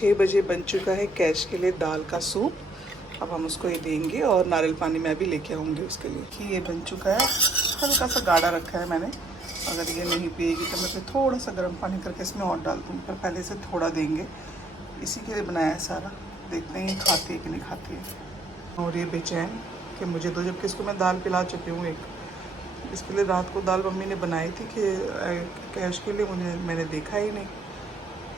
6 बजे बन चुका है कैश के लिए दाल का सूप। अब हम उसको ये देंगे और नारियल पानी मैं भी लेके आऊँगी उसके लिए कि ये बन चुका है। हल्का सा गाढ़ा रखा है मैंने, अगर ये नहीं पिएगी तो मैं फिर थोड़ा सा गर्म पानी करके इसमें और डाल दूँगी, पर पहले से थोड़ा देंगे। इसी के लिए बनाया है सारा, देखते हैं ये खाती है कि नहीं खाती है। और ये बेचैन कि मुझे दो, जबकि इसको मैं दाल पिला चुकी हूँ एक। इसके लिए रात को दाल मम्मी ने बनाई थी कि कैश के लिए, मैंने देखा ही नहीं,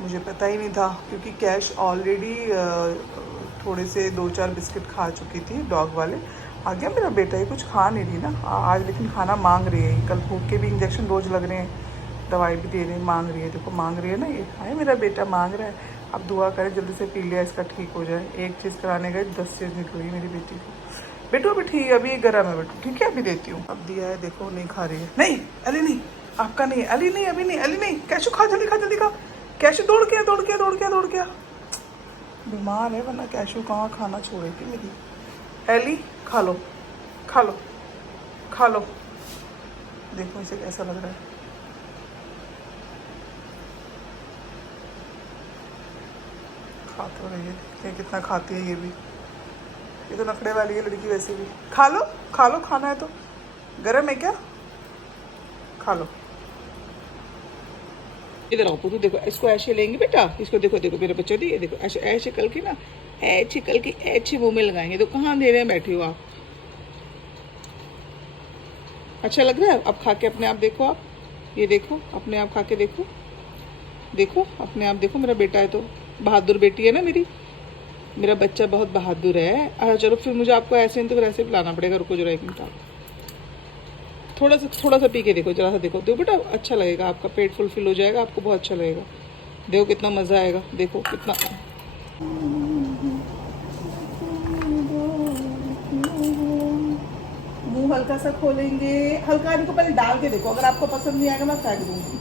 मुझे पता ही नहीं था, क्योंकि कैश ऑलरेडी थोड़े से 2-4 बिस्किट खा चुकी थी डॉग वाले। आ गया मेरा बेटा, ये कुछ खा नहीं रही ना आज, लेकिन खाना मांग रही है। कल भूख के भी इंजेक्शन रोज़ लग रहे हैं, दवाई भी दे रहे हैं, मांग रही है। देखो मांग रही है ना, ये है मेरा बेटा मांग रहा है। अब दुआ करें जल्दी से पी लिया इसका ठीक हो जाए। एक चीज़ कराने गए 10 चीज़ निकली मेरी बेटी को। बेटो अभी ठीक, अभी गर्म है बेटो, ठीक है अभी देती हूँ। अब दिया है, देखो नहीं खा रही है। नहीं अली नहीं, आपका नहीं है अली, नहीं अभी नहीं, अली नहीं, कैशू खा, जल्दी खा जल्दी खा। कैशू दौड़ गया दौड़ गया दौड़ गया दौड़ गया, बीमार है वरना कैशू कहाँ खाना छोड़ेगी मेरी। एली खा लो खा लो खा लो। देखो इसे कैसा लग रहा है। खा तो रही है, देखते हैं कितना खाती है ये भी। ये तो नखड़े वाली है लड़की वैसे भी। खा लो, खाना है तो। गरम है क्या, खा लो। इधर आओ पुतू, देखो इसको ऐसे लेंगे बेटा, इसको देखो देखो मेरे बच्चे दी, देखो ऐसे ऐसे कल के ना, ऐसे कल के ऐसे मुंह में लगाएंगे। तो कहाँ दे रहे हैं, बैठी हो आप। अच्छा लग रहा है, अब खा के अपने आप देखो। आप ये देखो, अपने आप खा के देखो, देखो अपने आप देखो। मेरा बेटा है तो बहादुर बेटी है ना मेरी, मेरा बच्चा बहुत बहादुर है। अच्छा चलो फिर मुझे आपको ऐसे नहीं तो फिर ऐसे पिलाना पड़ेगा। रुको जरा एक मिनट, आप थोड़ा सा पी के देखो, जरा सा देखो बेटा, अच्छा लगेगा, आपका पेट फुलफिल हो जाएगा, आपको बहुत अच्छा लगेगा। देखो कितना मज़ा आएगा, देखो कितना। मुंह हल्का सा खोलेंगे, हल्का इनको पहले डाल के देखो, अगर आपको पसंद नहीं आएगा मैं फेंक दूंगी।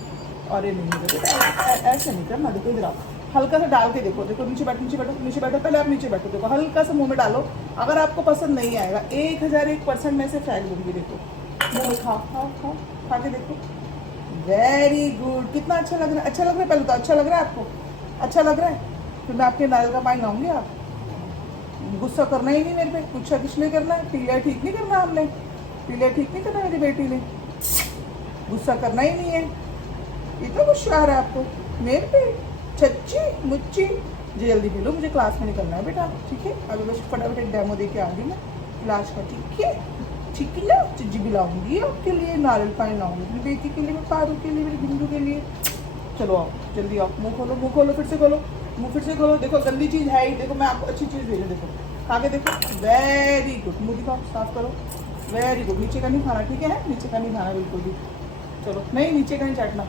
और ये नहीं बेटा ऐसे नहीं करना, देखो इधर आओ, हल्का सा डाल के देखो, देखो नीचे बैठो नीचे बैठो नीचे बैठो, पहले आप नीचे बैठो, देखो हल्का सा मुंह में डालो। अगर आपको पसंद नहीं आएगा 1001% में से फेंक दूंगी। देखो मुंह में खाओ खाओ खाओ, खा के देखो। वेरी गुड, कितना अच्छा लग रहा है। अच्छा लग रहा है, पहले तो अच्छा लग रहा है आपको, अच्छा लग रहा है। फिर मैं आपके नारियल का पानी लाऊंगी। आप गुस्सा करना ही नहीं मेरे पे, कुछ कुछ नहीं करना है। पीलिया ठीक नहीं करना हमने, पीलिया ठीक नहीं करना मेरी बेटी ने, गुस्सा करना ही नहीं है। इतना गुस्सा आ रहा है आपको मेरे पे, चच्ची मुच्ची। जी जल्दी पी लो, मुझे क्लास में निकलना है बेटा, ठीक है। अभी बस फटाफट एक डेमो दे के आ रही मैं क्लास का, ठीक है। ठीक है ना, चिज्जी भी लाऊंगी आपके लिए, नारियल पानी लाऊंगी अपनी बेटी के लिए, मेरे पारू के लिए, मेरे बिंदु के लिए। चलो आओ जल्दी आओ, मुँह खोलो, मुँह खोलो, फिर से खोलो, मुँह फिर से खोलो। देखो गंदी चीज़ है ही, देखो मैं आपको अच्छी चीज़ भेजूँ, देखो खा के देखो। वेरी गुड, मुँह दिखाओ, साफ करो। वेरी गुड, नीचे का नहीं खाना, ठीक है, नीचे का नहीं खाना बिल्कुल भी। चलो नहीं, नीचे का नहीं चाटना।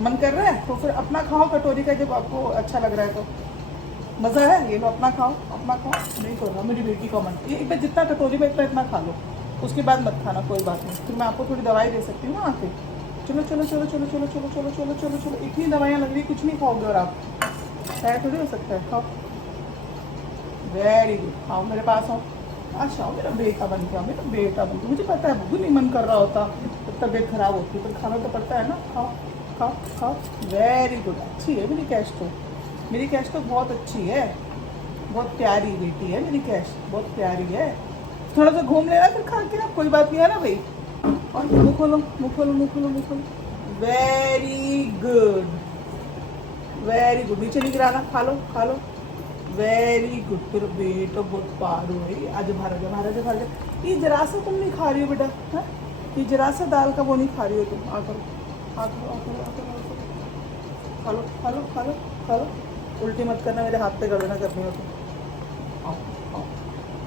मन कर रहा है तो फिर अपना खाओ कटोरी का, जब आपको अच्छा लग रहा है तो। मज़ा है, ये लो अपना खाओ, अपना खाओ। नहीं कर रहा मेरी बेटी का मन, ये इतना जितना कटोरी में इतना खा लो, उसके बाद मत खाना, कोई बात नहीं। फिर मैं आपको थोड़ी दवाई दे सकती हूँ ना आके। चलो चलो चलो चलो चलो चलो चलो चलो चलो चलो, इतनी दवाइयाँ लग रही, कुछ नहीं खाओगे और आप, ऐसा थोड़ी हो सकता है। खाओ, वेरी गुड, आओ मेरे पास आओ। अच्छा आओ, मेरा बेटा बन गया, मेरा बेटा बन गया। मुझे पता है बुद्धू नहीं मन कर रहा होता, तबीयत खराब होती है, पर खाना तो पड़ता है ना। खाओ खाओ खाओ, वेरी गुड। अच्छी है मेरी कैश तो, मेरी कैश तो बहुत अच्छी है, बहुत प्यारी बेटी है मेरी कैश, बहुत प्यारी है। थोड़ा सा घूम लेना फिर खा के, आप कोई बात नहीं है ना भाई। और मुँह खोलो, मुँह खोलो, मुँह खोलो, मुँह खोलो। वेरी गुड, वेरी गुड, नीचे नहीं गिराना, खा लो खा लो। वेरी गुड, फिर बेटा बहुत पारू है। आज बाहर जा, बाहर जा, बाहर जा। ये जरा सा तुम नहीं खा रही हो बेटा, है ये जरा सा दाल का वो नहीं खा रही हो तुम। आ करो आ करो आ करो आ करो, खा लो खा लो खा लो खा लो। उल्टी मत करना, मेरे हाथ पे गर्दना करनी हो तो। आओ आओ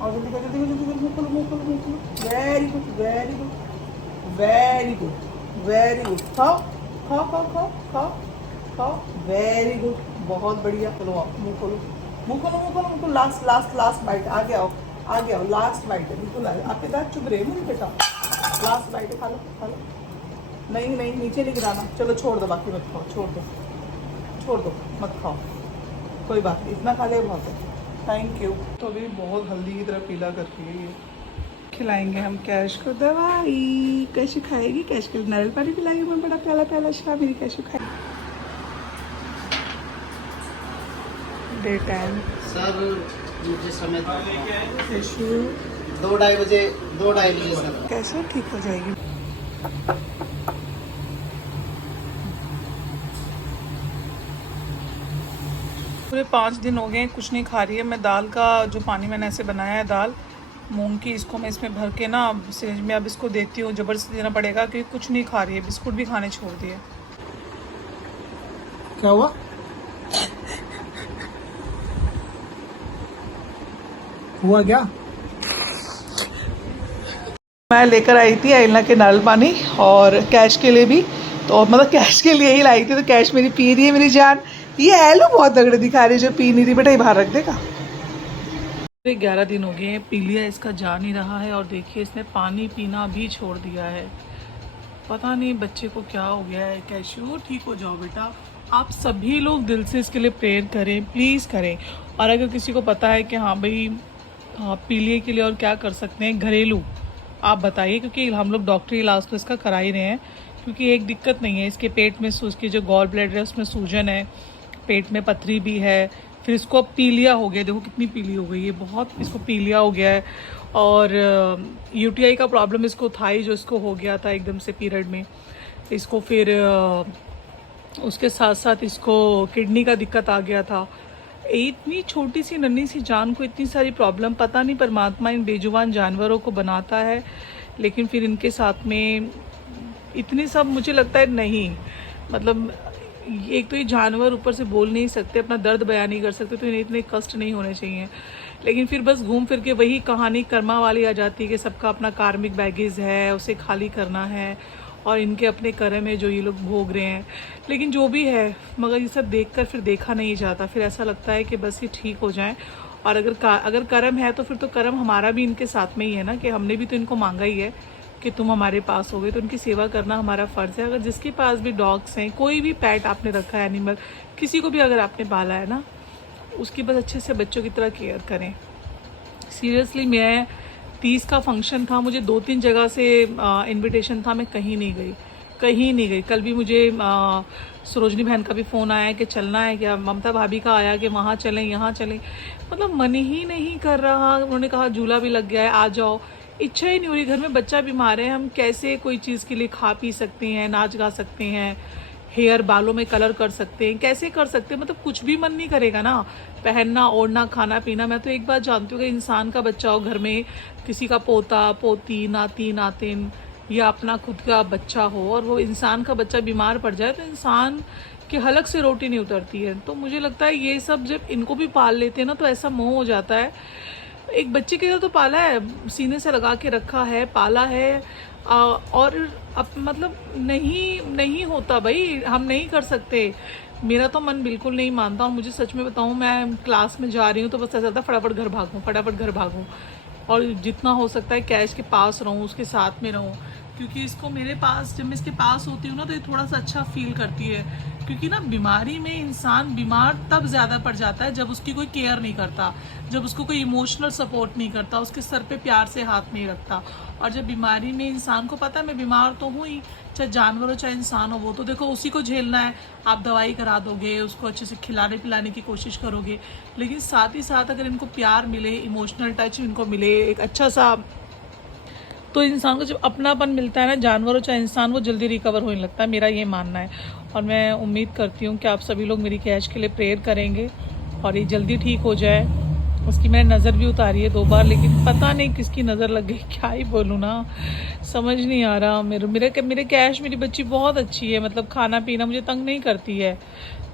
आओ, जल्दी कर, जल्दी जल्दी जल्दी, मुँह खोलो मुँह खोलो मुँह खोलो। Very good very good very good very good, खाओ खाओ खाओ खाओ खाओ खाओ, वेरी गुड, बहुत बढ़िया। चलो आओ, मुँह खोलो मुँह खोलो मुँह खोलो मुँह खोलो। लास्ट लास्ट लास्ट बाइट, आगे आओ आगे आओ, लास्ट बाइट है बिल्कुल। आपके दांत चुभ रहे हैं मेरे बेटा, लास्ट बाइट है, खा लो खा लो। नहीं नहीं, नीचे नहीं गिराना। चलो छोड़ दो, बाकी मत खाओ, छोड़ दो मत खाओ, कोई बात नहीं, इतना खा ले बहुत है। Thank you. तो अभी बहुत हल्दी की तरह पीला कर रही है ये। खिलाएंगे हम कैश को दवाई, कैशू खाएगी, कैश के लिए नारियल पानी पिलाएंगे मैं, बड़ा प्याला प्याला। शाह मेरी कैशू खाएगी। डे 10। सर मुझे समय था कैशू 2-2:30 बजे सर। कैशू ठीक हो जाएगी। पूरे 5 दिन हो गए कुछ नहीं खा रही है। मैं दाल का जो पानी मैंने ऐसे बनाया है दाल मूंग की, इसको मैं इसमें भर के ना सिरिंज में अब इसको देती हूँ। ज़बरदस्ती देना पड़ेगा क्योंकि कुछ नहीं खा रही है। बिस्कुट भी खाने छोड़ दिए। क्या हुआ? हुआ क्या? मैं लेकर आई थी आइलना के नारियल पानी और कैश के लिए भी, तो मतलब कैश के लिए ही लाई थी। तो कैश मेरी पी रही है मेरी जान। ये एलो बहुत तगड़े दिखा रही है जो पी नहीं रही। बेटा ये बाहर रख देगा। 11 दिन हो गए हैं, पी लिया इसका जा नहीं रहा है। और देखिए इसने पानी पीना भी छोड़ दिया है। पता नहीं बच्चे को क्या हो गया है। कैशू ठीक हो जाओ बेटा। आप सभी लोग दिल से इसके लिए प्रेयर करें, प्लीज़ करें। और अगर किसी को पता है कि हाँ भाई पीलिए के लिए और क्या कर सकते हैं घरेलू, आप बताइए। क्योंकि हम लोग डॉक्टरी इलाज तो इसका करा ही रहे हैं। क्योंकि एक दिक्कत नहीं है, इसके पेट में इसकी जो गॉल ब्लैडर है उसमें सूजन है, पेट में पथरी भी है। फिर इसको अब पीलिया हो गया, देखो कितनी पीली हो गई है, बहुत इसको पीलिया हो गया है। और यूटीआई का प्रॉब्लम इसको था ही, जो इसको हो गया था एकदम से पीरियड में। इसको फिर उसके साथ साथ इसको किडनी का दिक्कत आ गया था। इतनी छोटी सी नन्ही सी जान को इतनी सारी प्रॉब्लम। पता नहीं परमात्मा इन बेजुबान जानवरों को बनाता है, लेकिन फिर इनके साथ में इतनी सब मुझे लगता है नहीं, मतलब एक तो ये जानवर ऊपर से बोल नहीं सकते, अपना दर्द बयान नहीं कर सकते, तो इन्हें इतने कष्ट नहीं होने चाहिए। लेकिन फिर बस घूम फिर के वही कहानी कर्मा वाली आ जाती है कि सबका अपना कार्मिक बैगेज है, उसे खाली करना है और इनके अपने कर्म है जो ये लोग भोग रहे हैं। लेकिन जो भी है, मगर ये सब देखकर फिर देखा नहीं जाता। फिर ऐसा लगता है कि बस ये ठीक हो जाएं। और अगर कर्म है तो फिर तो कर्म हमारा भी इनके साथ में ही है ना, कि हमने भी तो इनको मांगा ही है कि तुम हमारे पास हो गए, तो उनकी सेवा करना हमारा फ़र्ज़ है। अगर जिसके पास भी डॉग्स हैं, कोई भी पेट आपने रखा है, एनिमल किसी को भी अगर आपने पाला है ना, उसकी बस अच्छे से बच्चों की तरह केयर करें। सीरियसली मैं 30 का फंक्शन था, मुझे 2-3 जगह से इनविटेशन था, मैं कहीं नहीं गई, कहीं नहीं गई। कल भी मुझे सरोजनी बहन का भी फ़ोन आया कि चलना है क्या, ममता भाभी का आया कि वहाँ चलें यहाँ चलें, मतलब मन ही नहीं कर रहा। उन्होंने कहा झूला भी लग गया है आ जाओ, इच्छा ही नहीं हो रही। घर में बच्चा बीमार है, हम कैसे कोई चीज़ के लिए खा पी सकते हैं, नाच गा सकते हैं, हेयर बालों में कलर कर सकते हैं, कैसे कर सकते हैं, मतलब कुछ भी मन नहीं करेगा ना, पहनना ओढ़ना खाना पीना। मैं तो एक बात जानती हूँ कि इंसान का बच्चा हो घर में, किसी का पोता पोती नाती नातिन या अपना खुद का बच्चा हो, और वो इंसान का बच्चा बीमार पड़ जाए तो इंसान के हलक से रोटी नहीं उतरती है। तो मुझे लगता है ये सब जब इनको भी पाल लेते हैं ना, तो ऐसा मोह हो जाता है। एक बच्चे की तरह तो पाला है, सीने से लगा के रखा है, पाला है। और अब मतलब नहीं होता भाई, हम नहीं कर सकते। मेरा तो मन बिल्कुल नहीं मानता। और मुझे सच में बताऊं, मैं क्लास में जा रही हूँ तो बस ऐसा लगता है फटाफट घर भागूं, फटाफट घर भागूं। और जितना हो सकता है कैश के पास रहूं, उसके साथ में रहूं। क्योंकि इसको मेरे पास, जब मैं इसके पास होती हूँ ना, तो ये थोड़ा सा अच्छा फील करती है। क्योंकि ना बीमारी में इंसान बीमार तब ज़्यादा पड़ जाता है जब उसकी कोई केयर नहीं करता, जब उसको कोई इमोशनल सपोर्ट नहीं करता, उसके सर पे प्यार से हाथ नहीं रखता। और जब बीमारी में इंसान को पता है मैं बीमार तो हूँ ही, चाहे जानवर हो चाहे इंसान हो, वो तो देखो उसी को झेलना है। आप दवाई करा दोगे, उसको अच्छे से खिलाने पिलाने की कोशिश करोगे, लेकिन साथ ही साथ अगर इनको प्यार मिले, इमोशनल टच इनको मिले, एक अच्छा सा, तो इंसान को जब अपनापन मिलता है ना, जानवर हो चाहे इंसान, वो जल्दी रिकवर होने लगता है, मेरा ये मानना है। और मैं उम्मीद करती हूँ कि आप सभी लोग मेरी कैश के लिए प्रेयर करेंगे और ये जल्दी ठीक हो जाए। उसकी मैंने नज़र भी उतारी है 2 बार, लेकिन पता नहीं किसकी नज़र लग गई, क्या ही बोलूँ ना, समझ नहीं आ रहा। मेरे कैश, मेरी बच्ची बहुत अच्छी है, मतलब खाना पीना मुझे तंग नहीं करती है,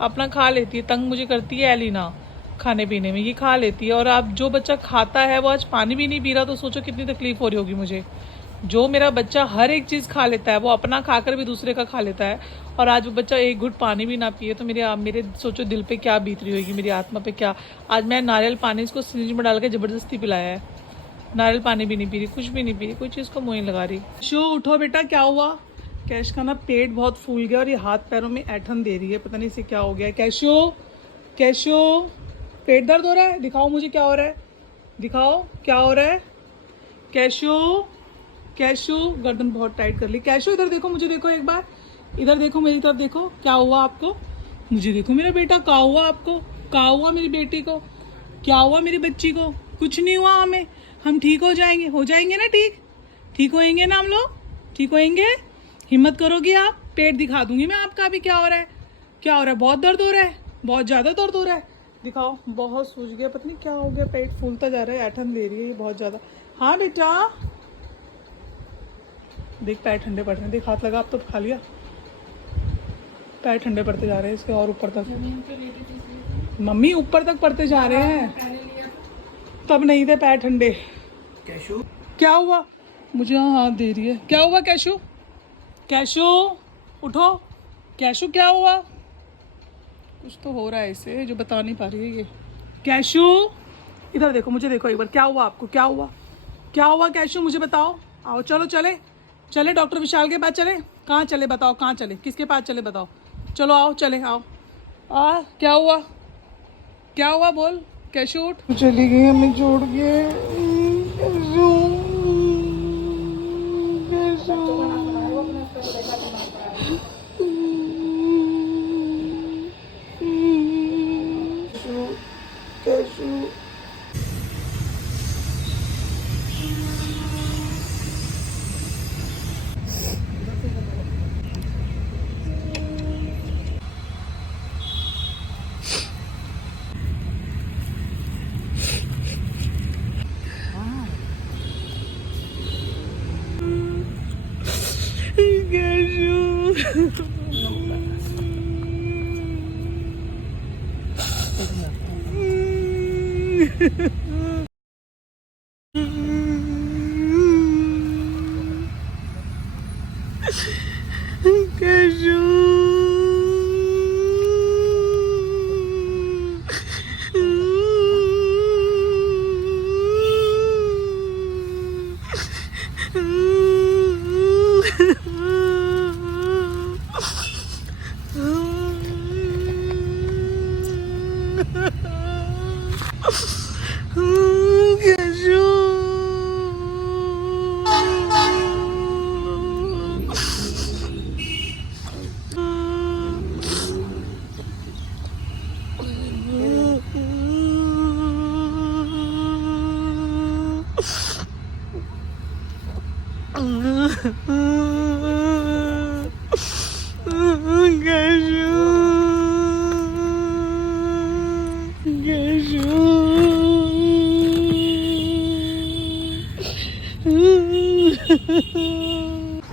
अपना खा लेती है। तंग मुझे करती है एलिना खाने पीने में, ये खा लेती है। और आप जो बच्चा खाता है वो आज पानी भी नहीं पी रहा, तो सोचो कितनी तकलीफ हो रही होगी मुझे। जो मेरा बच्चा हर एक चीज़ खा लेता है, वो अपना खाकर भी दूसरे का खा लेता है, और आज वो बच्चा एक घुट पानी भी ना पिए, तो मेरे सोचो दिल पे क्या बीत रही होगी, मेरी आत्मा पे क्या। आज मैं नारियल पानी इसको सिरिंज में डाल के ज़बरदस्ती पिलाया है, नारियल पानी भी नहीं पी रही, कुछ भी नहीं पी रही, कोई चीज़ को मुँह नहीं लगा रही। शो उठो बेटा, क्या हुआ? कैश का ना पेट बहुत फूल गया और ये हाथ पैरों में ऐठन दे रही है, पता नहीं इसे क्या हो गया है। कैशो, कैशो, पेट दर्द हो रहा है? दिखाओ मुझे क्या हो रहा है, दिखाओ क्या हो रहा है। कैशो, कैशो, गर्दन बहुत टाइट कर ली। कैशो इधर देखो, मुझे देखो एक बार, इधर देखो, मेरी तरफ देखो, क्या हुआ आपको? मुझे देखो मेरा बेटा, क्या हुआ आपको? क्या हुआ मेरी बेटी को, क्या हुआ मेरी बच्ची को? कुछ नहीं हुआ हमें, हम ठीक हो जाएंगे ना, ठीक होएंगे ना हम लोग, ठीक होएंगे। हिम्मत करोगी आप? पेट दिखा दूंगी मैं आपका। अभी क्या हो रहा है, क्या हो रहा है? बहुत दर्द हो रहा है, बहुत ज़्यादा दर्द हो रहा है। दिखाओ, बहुत सूज गया, पता नहीं क्या हो गया, पेट फूलता जा रहा है, ऐठन दे रही है ये बहुत ज़्यादा। हाँ बेटा, देख पैर ठंडे पड़ रहे हैं, देख हाथ लगा, अब तो खा लिया। पैर ठंडे पड़ते जा रहे हैं इसके और ऊपर तक। मम्मी ऊपर तक पड़ते जा रहे हैं, तब नहीं थे पैर ठंडे। कैशू क्या हुआ? मुझे हाथ दे रही है। क्या हुआ कैशू? कैशू उठो, कैशू क्या हुआ? कुछ तो हो रहा है इसे जो बता नहीं पा रही है ये। कैशू इधर देखो, मुझे देखो एक बार, क्या हुआ आपको? क्या हुआ, क्या हुआ कैशू? मुझे बताओ। आओ चलो, चले डॉक्टर विशाल के पास चले। कहाँ चले बताओ, कहाँ चले, किसके पास चले बताओ? चलो आओ, चले आओ। क्या हुआ, क्या हुआ बोल कैशू? उठ। चली गई हमें छोड़ के।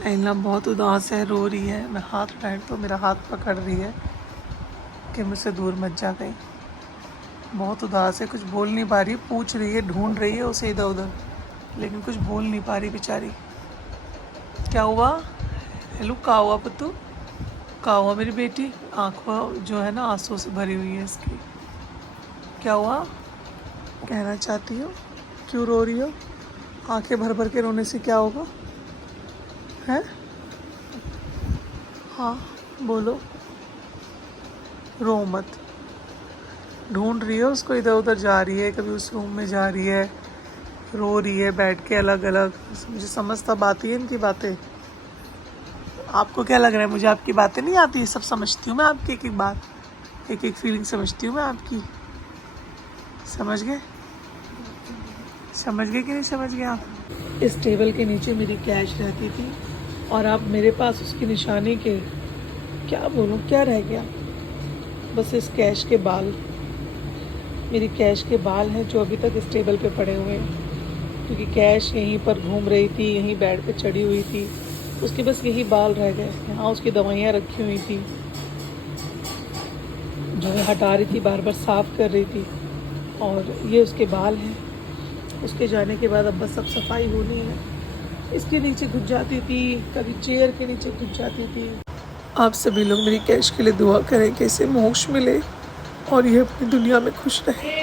एला बहुत उदास है, रो रही है। मैं हाथ पैर तो मेरा हाथ पकड़ रही है कि मुझसे दूर मत जा गई। बहुत उदास है, कुछ बोल नहीं पा रही, पूछ रही है, ढूंढ रही है उसे इधर उधर, लेकिन कुछ बोल नहीं पा रही बेचारी। क्या हुआ हेलो, क्या हुआ पुत्तू, क्या हुआ मेरी बेटी? आँखों जो है ना आंसू से भरी हुई है इसकी। क्या हुआ, कहना चाहती हो? क्यों रो रही हो? आंखें भर भर के रोने से क्या होगा है? हाँ बोलो, रो मत। ढूंढ रही है उसको, इधर उधर जा रही है, कभी उस रूम में जा रही है, रो रही है बैठ के अलग अलग। मुझे समझता बात है इनकी बातें। आपको क्या लग रहा है मुझे आपकी बातें नहीं आती? सब समझती हूँ मैं आपकी एक एक बात, एक एक फीलिंग समझती हूँ मैं आपकी। समझ गए? समझ गए कि नहीं समझ गए आप? इस टेबल के नीचे मेरी कैश रहती थी और अब मेरे पास उसकी निशानी के क्या बोलूँ, क्या रह गया? बस इस कैश के बाल, मेरी कैश के बाल हैं जो अभी तक इस टेबल पे पड़े हुए हैं, क्योंकि कैश यहीं पर घूम रही थी, यहीं बेड पे चढ़ी हुई थी, उसके बस यही बाल रह गए। यहाँ उसकी दवाइयाँ रखी हुई थी जो मैं हटा रही थी, बार बार साफ़ कर रही थी, और ये उसके बाल हैं। उसके जाने के बाद अब बस सब सफाई होनी है। इसके नीचे घुस जाती थी, कभी चेयर के नीचे घुस जाती थी। आप सभी लोग मेरी कैश के लिए दुआ करें कि इसे मोक्ष मिले और ये अपनी दुनिया में खुश रहे।